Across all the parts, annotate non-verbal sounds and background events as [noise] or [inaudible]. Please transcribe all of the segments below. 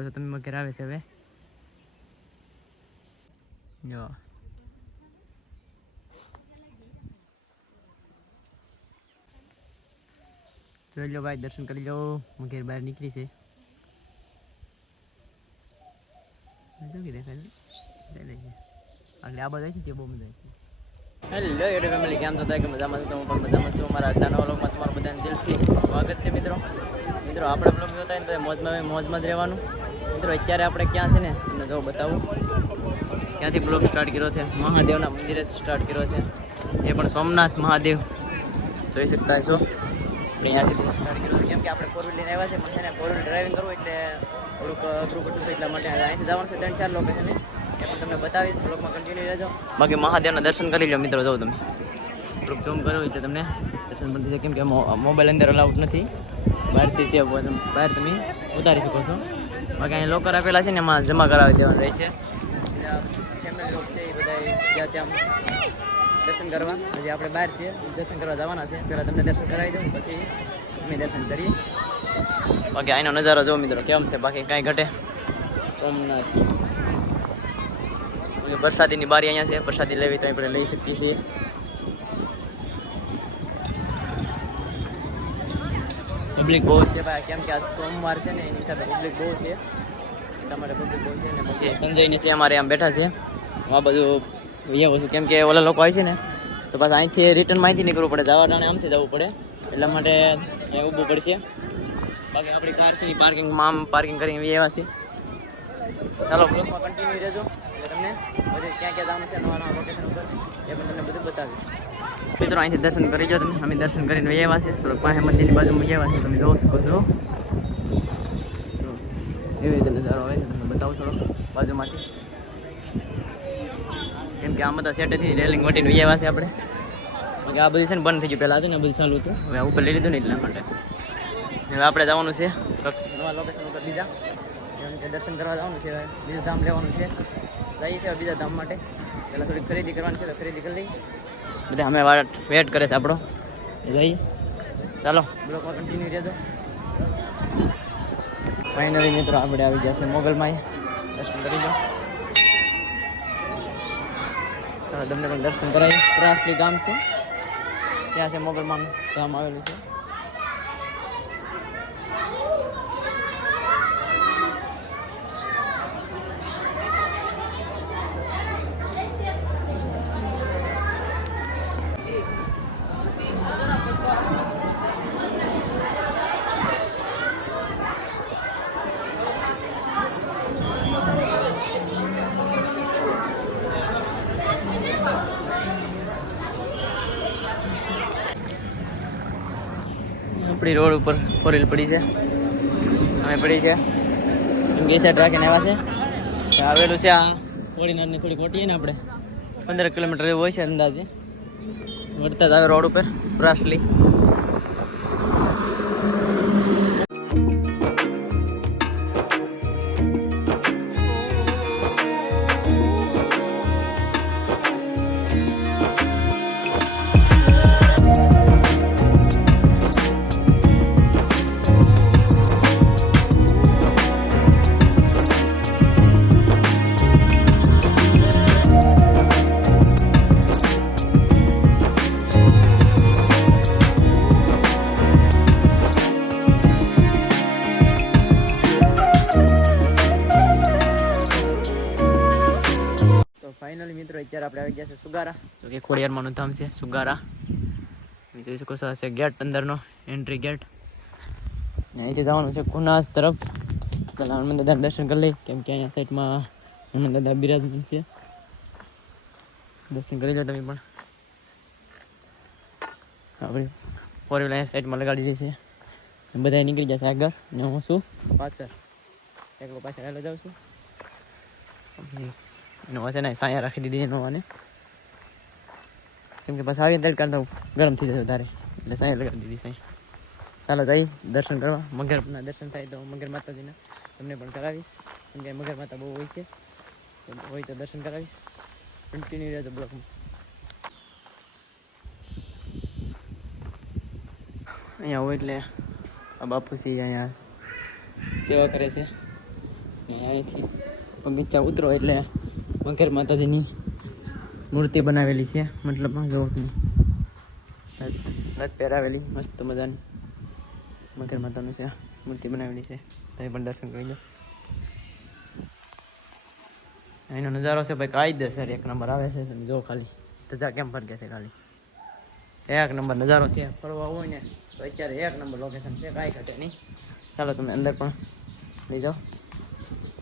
તો તમે મગર આવે છે હવે જોઈ લો ભાઈ દર્શન કરી લો મગેર બહાર નીકળી છે એટલે આ બધા છે તે બહુ મજા આવે હેલો યુટ્યુબ ફેમિલી કેમ થાય કે મજામાં છું હું પણ મજામાં છું મારા આજના વ્લોગમાં તમારું બધાને દિલથી સ્વાગત છે મિત્રો મિત્રો આપણે બ્લોગ જોતા હોય તો મોજમાં મોજમાં જ રહેવાનું મિત્રો, અત્યારે આપણે ક્યાં છે ને? તમને જો બતાવું. ક્યાંથી બ્લોક સ્ટાર્ટ કર્યો છે? મહાદેવના મંદિરે સ્ટાર્ટ કર્યો છે. એ પણ સોમનાથ મહાદેવ. જોઈ શકતા છો અહીંયાથી બ્લોક સ્ટાર્ટ કર્યો છે. કેમ કે આપણે ફોર વ્હીલ આવ્યા છે પણ છે ને ફોર વ્હીલ ડ્રાઇવિંગ કરવું એટલે થોડુંક અઘરું પડતું છે, એટલા માટે અહીંથી જવાનું છે, ત્રણ ચાર લોકેશન એ. પણ તમને બતાવીશ. બ્લોકમાં કન્ટિન્યુ રહેજો. બાકી મહાદેવના દર્શન કરી લો મિત્રો, જો તમે. થોડુંક ઝૂમ કરો એટલે તમને દર્શન પણ થશે કેમ કે મોબાઈલ અંદર અલાઉડ નથી. બહારથી બહાર તમે ઉતારી શકો છો. બાકી અહીં લોકર આપેલા છે ને એમાં જમા કરાવી દેવાનું રહેશે. ફેમિલી લોક છે એ બધા ગયા આમ દર્શન કરવા. હજી આપણે બહાર છીએ. દર્શન કરવા જવાના છે. પહેલાં તમને દર્શન કરાવી દઉં, પછી અમે દર્શન કરીએ. બાકી અહીંનો નજારો જો મિત્રો, કેમ છે? બાકી કાંઈ ઘટે? સોમનાથ. પ્રસાદીની બારી અહીંયા છે. પ્રસાદી લેવી તો આપણે લઈ શકીએ છીએ. પબ્લિક બહુ છે ભાઈ. કેમ કે આ સોમવાર છે ને એની હિસાબે પબ્લિક બહુ છે. એટલા માટે પબ્લિક બહુ છે ને પછી સંજયની છે અમારે આમ બેઠા છે. આ બધું અહીંયા બધું કેમ કે ઓલા લોકો આવે છે ને તો પાછા અહીંથી રિટર્ન માહિતી નીકળવું પડે. જવા ટાણે આમથી જવું પડે. એટલા માટે અહીંયા ઊભું પડશે. બાકી આપણી કાર છે એ પાર્કિંગમાં આમ પાર્કિંગ કરીને એવા છે. ચાલો બ્લોગમાં કન્ટિન્યુ રહેજો. એટલે તમને બધે ક્યાં ક્યાં જવાનું છે નવા નવા લોકેશન ઉપર એ પણ તમને બધું બતાવીશ. મિત્રો, અહીંથી દર્શન કરી જો તમે. અમે દર્શન કરીને આવ્યા છે થોડોક પાસે મંદિરની બાજુમાં આવ્યા છે તમે જોઈ શકો છો. એવી રીતે નજારો આવે છે. તમને બતાવું થોડો બાજુમાંથી. કેમ કે આમાં બધા સેટેથી રેલિંગ વટીને આવ્યા છે આપણે. કે આ બધું છે ને બંધ થઈ ગયું. પહેલાં હતું ને આ બધું ચાલુ હતું. હવે ઉપર લઈ લીધું ને એટલા માટે. હવે આપણે જવાનું છે. નવા લોકેશન ઉપર બીજા. દર્શન કરવા જવાનું છે. બીજું ધામ લેવાનું છે. જઈએ છીએ બીજા ધામ માટે. પહેલાં થોડીક ખરીદી કરવાની છે તો ખરીદી કરી લઈ બધા અમે વાટ વેટ કરે છે આપણો. જઈએ. ચાલો. બ્લોકમાં કન્ટિન્યુ રહેજો. ફાઇનલી મિત્રો આપણે આવી ગયા છે મોગલમાં. દર્શન કરી લો. ચાલો તમને પણ દર્શન કરાવી પ્રાસલી ગામ છે. ત્યાં છે મોગલમાં ગામ આવેલું છે. આપણી રોડ ઉપર ફોર વ્હીલ પડી છે. અમે પડી છે. બે સાઈડ રાખીને આવ્યા છે. આવેલું છે આ ઓર્ડિનરની થોડી ખોટી ને આપણે. પંદર કિલોમીટર એવું હોય છે અંદાજે. વળતા જ આવે રોડ ઉપર, પ્રાસલી. ખોડિયારમાંનું ધામ છે, સુગારા. તમે જોઈ શકો છો આ છે, ગેટ અંદરનો એન્ટ્રી ગેટ અહીંથી જવાનું છે કુના તરફ. પહેલાં હનુમાન દાદાને દર્શન કરી લઈ કેમ કે અહીંયા સાઈડમાં હનુમાન દાદા બિરાજમાન છે. દર્શન કરી લો તમે પણ. આપણે ફોર વ્હીલર અહીંયા સાઈડમાં લગાડી દે છે. બધા નીકળી જશે આગળ, ને હું શું પાછળ. એકલો પાછળ હેલો જાઉં છું. એનો હશે ને સાયા રાખી દીધી એનો અને કેમ કે પછી આવીને તડકા તો ગરમ થઈ જશે વધારે. એટલે સાંઈ લગાવી દીધી સાઈ. ચાલો જઈ દર્શન કરવા. મગરના દર્શન થાય તો મગર માતાજીના. તમને પણ કરાવીશ. કેમ કે મગર માતા બહુ હોય છે. હોય તો દર્શન કરાવીશ. કન્ટિન્યુ રહેજો બ્લોકમાં અહીંયા હોય એટલે આ બાપુસી અહીંયા સેવા કરે છે. અહીંયા અહીંથી બગીચા ઉતરો એટલે મગર માતાજીની મૂર્તિ બનાવેલી છે, મતલબ જો તમે. નથ પહેરાવેલી, મસ્ત મજાની. મકર માતાનું છે, મૂર્તિ બનાવેલી છે. તમે પણ દર્શન કરી લો. એનો નજારો છે ભાઈ કાંઈ દે સર એક નંબર આવે છે તમે જો ખાલી. તજા કેમ ફરકે છે ખાલી? એક નંબર નજારો છે, ફરવા હોય ને, તો અત્યારે એક નંબર લોકેશન છે, કાંઈ ઘટે નહીં. ચાલો તમે અંદર પણ લઈ જાઓ.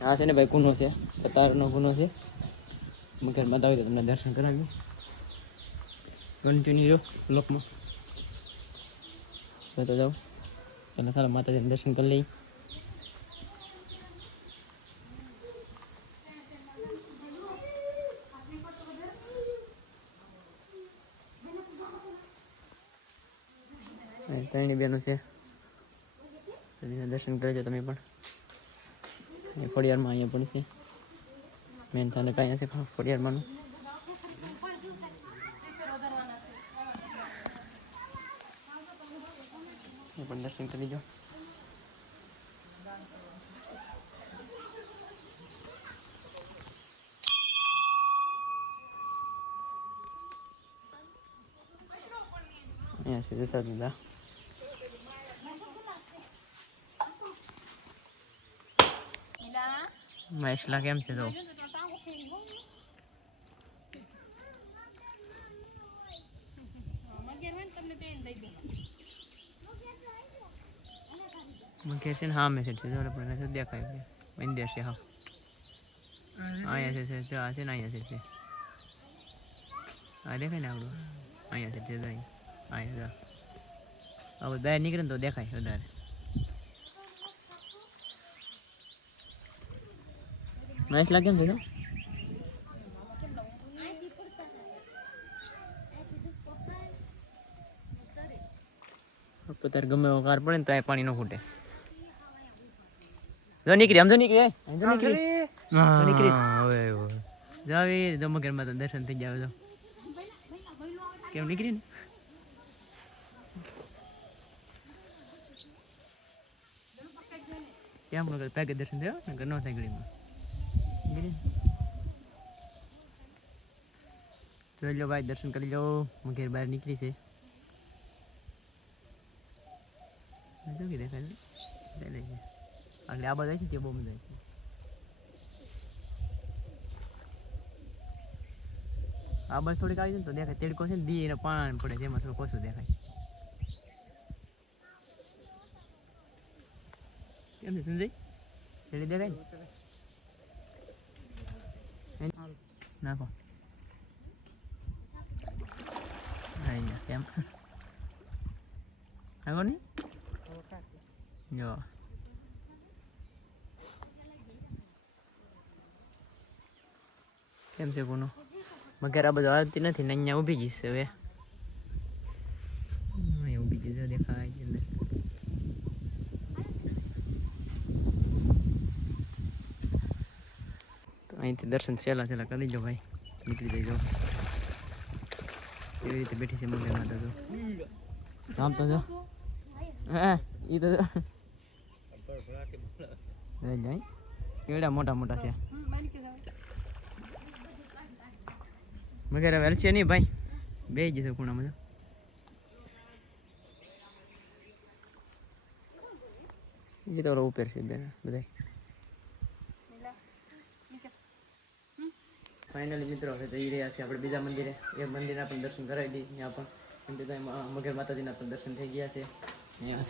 આ છે ને ભાઈ ગુનો છે, કતારનો ગુનો છે. મગર હોય તો તમને દર્શન કરાવ્યું કન્ટિન્યુ રહ્યો બ્લોકમાં તો જાઓ. પહેલાં સારા માતાજીને દર્શન કરી લઈ અહીં ત્રણેય બેનો છે. દર્શન કરજો તમે પણ. ફળિયારમાં અહીંયા પણ છે. મેન થાને કાંઈ છે ખોડિયારમાંનું એ પણ દર્શન કરી લો અહીંયા છે જસા દાદા મહેશલા કેમ છે તો મગર છે ને હા મેં છે. જો પણ નથી દેખાય છે. મંદિર છે હા. અહીંયા છે છે જો આ છે ને અહીંયા છે આ દેખાય ને આપણું? અહીંયા છે છે જો અહીંયા. જો. હવે બહાર નીકળે ને તો દેખાય વધારે. મહેશ લાગે કેમ છે તો તારે ગમે એવો કાર પડે ને તો પાણી ન ફૂટે જો નીકળી આમ જો નીકળી આમ જો નીકળી. નીકળી. હવે જાવી તો મગરમાં તો દર્શન થઈ જાવ. તો કેમ નીકળી ને? કેમ મગર પેકે દર્શન થયો? ન થાય ઘડીમાં નીકળી ને. જોઈ લો ભાઈ દર્શન કરી લો. મગર બહાર નીકળી છે જો કે દેખાય છે? દેખાય છે. એટલે આ બધા છે તે બહુ જાય છે. આ બસ થોડીક આવી જાય ને તો દેખાય. તેડકો છે ને દી એને પાણી પડે છે એમાં થોડું ઓછું દેખાય. કેમ છે સંજય? તેડી દેખાય નાખો. કેમ? [laughs] નાખો નહીં? જો. કેમ છે કોનો મગર આ બધું આવતી નથી ને અહીંયા ઊભી જઈશ હવે. ઊભી જઈશ જો દેખાય છે અંદર. તો અહીંથી દર્શન સહેલા સહેલા કરી જો ભાઈ. નીકળી જજો. કેવી રીતે બેઠી છે મગર માતા તો. આમ તો જો. હા એ તો. જાય. કેવડા મોટા મોટા છે. હવે હલશે નહીં ભાઈ. બે જશે મજા એ તો ઉપર છે બેન બધા ફાઇનલી મિત્રો, હવે જઈ રહ્યા છીએ આપણે બીજા મંદિરે. એ મંદિરના પણ દર્શન કરાવી દઈએ પણ. એમ કે મગર માતાજીના પણ દર્શન થઈ ગયા છે.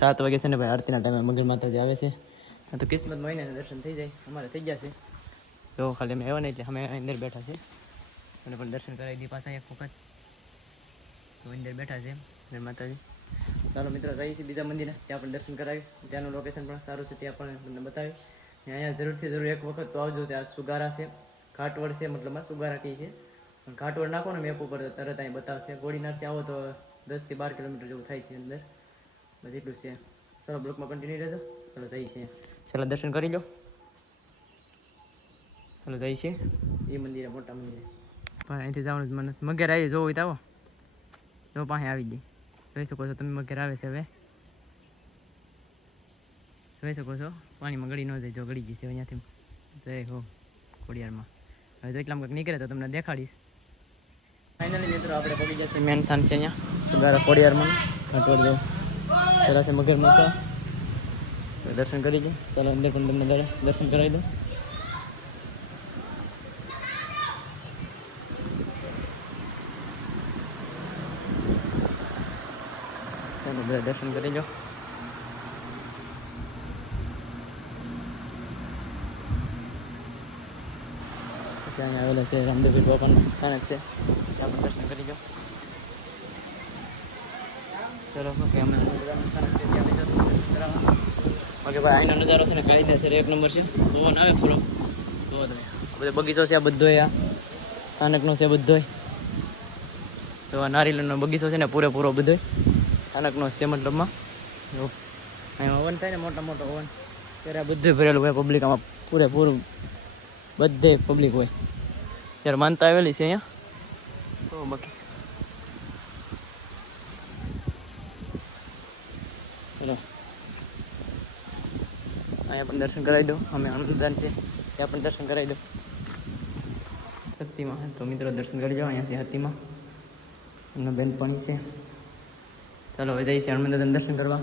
સાત વાગે છે ને ભાઈ, આરતીના ટાઈમે મગર માતાજી આવે છે. તો કિસ્મત મહિનાના દર્શન થઈ જાય. અમારે થઈ ગયા છે. તો ખાલી અમે આવ્યા ને એટલે અમે અંદર બેઠા છે અને પણ દર્શન કરાવી દી પાછા એક વખત. તો બેઠા છે મગર માતાજી. ચાલો મિત્રો, જઈએ છીએ બીજા મંદિરે. ત્યાં પણ દર્શન કરાવ્યું ત્યાંનું લોકેશન પણ સારું છે, ત્યાં પણ તમને બતાવ્યું અહીંયા જરૂરથી જરૂર એક વખત તો આવજો. ત્યાં સુગારા છે, ઘાટવડ છે મતલબમાં સુગારા કહે છે. પણ ઘાટવડ નાખો ને મેપ ઉપર તરત અહીં બતાવશે. ગોળીનારથી આવો તો દસથી બાર કિલોમીટર જેવું થાય છે અંદર. બસ એટલું છે. ચાલો, બ્લોકમાં કન્ટિન્યુ રહેજો. ચાલો, જઈએ છીએ. ચાલો, દર્શન કરી લો. ચાલો, જઈએ છીએ. એ મંદિરે, મોટા મંદિરે. પણ અહીંથી જવાનું જ મને મગર આવી જોવું તો જો પાસે આવી જઈ જોઈ શકો છો તમે મગર આવે છે હવે. જોઈ શકો છો, પાણીમાં ગળી ન જાય જો ગળી જશે અહીંયાથી. જય હો, ખોડિયારમાં. હવે જો એટલામાં કંઈક નીકળે તો તમને દેખાડીશ. ફાઇનલી મિત્રો, આપણે પડી જશે મેન થાન છે અહીંયા, સુગારા ખોડિયારમાં. ઘાટવડ જો પેલા છે મગર માતા દર્શન કરી દે ચાલો, અંદર પણ તમને દર્શન કરાવી દો ચાલો બધા દર્શન કરી લો પછી અહીંયા આવેલા છે રામદેવ બાપાનું સ્થાનક છે ત્યાં પણ દર્શન કરી જાઓ ચલો ઓકે અમે છે ઓકે ભાઈ અહીંનો નજારો છે ને કાયદેસર એક નંબર છે પવન આવે પૂરો તો તમે બધો બગીચો છે આ બધો આ સ્થાનકનો છે બધો તો નારિયેળનો બગીચો છે ને પૂરેપૂરો બધો સ્થાનકનો છે મંડપમાં અહીંયા ઓવન થાય ને, મોટા મોટો ઓવન. ત્યારે આ બધું ભરેલું હોય પબ્લિક આમાં પૂરેપૂરું બધે પબ્લિક હોય. ત્યારે માનતા આવેલી છે અહીંયા. તો બાકી. ચલો. અહીંયા પણ દર્શન કરાવી દો અમે અનુદાન છે. ત્યાં પણ દર્શન કરાવી દો શક્તિમાં. તો મિત્રો, દર્શન કરી જાઓ. અહીંયાથી હતીમાં એમનો બેનપણી છે. ચાલો, હવે જઈએ હનુમાન દાદાના દર્શન કરવા.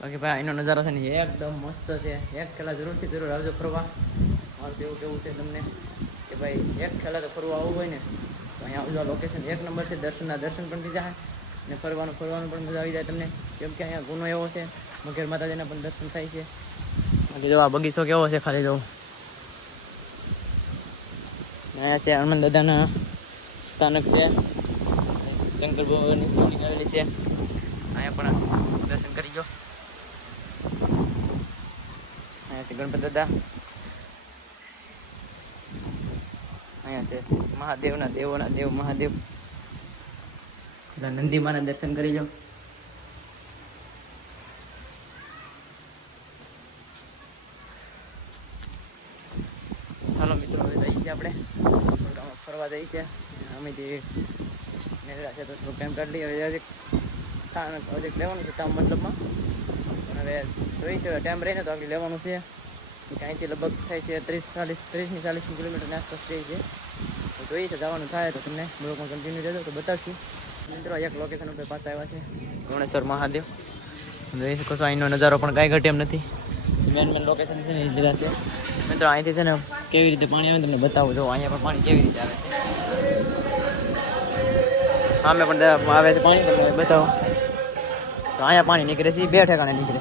બાકી ભાઈ એનો નજારો છે ને એકદમ મસ્ત છે. એક ખેલા જરૂરથી જરૂર આવજો ફરવા. મારું એવું કેવું છે તમને કે ભાઈ, એક ખેલા તો ફરવા આવવું હોય ને, તો અહીંયા આવજો લોકેશન એક નંબર છે દર્શનના દર્શન પણ થઈ જાય ને ફરવાનું ફરવાનું પણ મજા આવી જાય તમને. કેમ કે અહીંયા ગુનો એવો છે, મગેર માતાજીના પણ દર્શન થાય છે. બાકી જો આ બગીચો કેવો છે ખાલી જવું અહીંયા છે હનુમાન દાદાના. સ્થાનક છે. શંકર ભગવાનની શિવલિંગ આવેલી છે. અહીંયા પણ દર્શન કરી જો અહીંયા છે ગણપત દાદા. અહીંયા છે મહાદેવના દેવોના દેવ, મહાદેવ. નંદીમાના દર્શન કરી જાઓ ચાલો મિત્રો જઈએ છીએ આપણે. ફરવા જઈએ છીએ. અમે નેગરા છે તો થોડુંક ટાઈમ કાઢી હવે હજી હજી લેવાનું છે કામ મતલબમાં. પણ હવે જોઈએ ટાઈમ રહીને તો આગળ લેવાનું છે. અહીંથી લગભગ થાય છે ત્રીસ, ચાલીસ ત્રીસની ચાલીસની કિલોમીટરની આસપાસ રહી છે. તો છે, જવાનું થાય તો તમને બ્લોકમાં કન્ટિન્યુ રહેજો, તો બતાવશું. મિત્રો, એક લોકેશન ઉપર આવ્યા છે. ગુણેશ્વર મહાદેવ. જોઈ શકો અહીંનો નજારો પણ કાંઈ ઘટે એમ નથી. મેન મેન લોકેશન છે ને લીધા છે. મિત્રો, અહીંથી છે ને કેવી રીતે પાણી આવે તમને બતાવું. જો, અહીંયા પણ પાણી કેવી રીતે આવે છે. સામે પણ આવે છે પાણી તમને બતાવો. તો અહીંયા પાણી નીકળે છે બે ઠેકાણે નીકળે.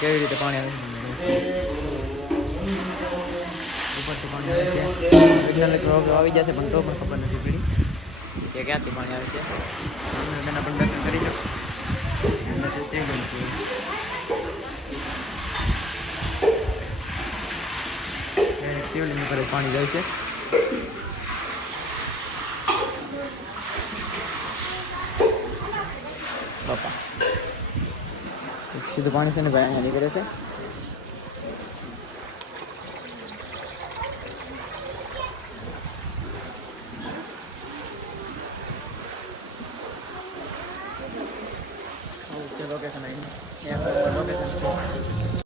કેવી રીતે પાણી આવે આવી જશે પણ તો પણ ખબર નથી પડી કે ક્યાંથી પાણી આવે છે. તેના પણ દર્શન કરી લો એટલે તો તે ગયું છે. એ શિવલિંગ પાણી જાય છે. બાપા. સીધું પાણી છે ને ભાઈ અહીંયા નીકળે છે. લોકેશન આવી લોકેશન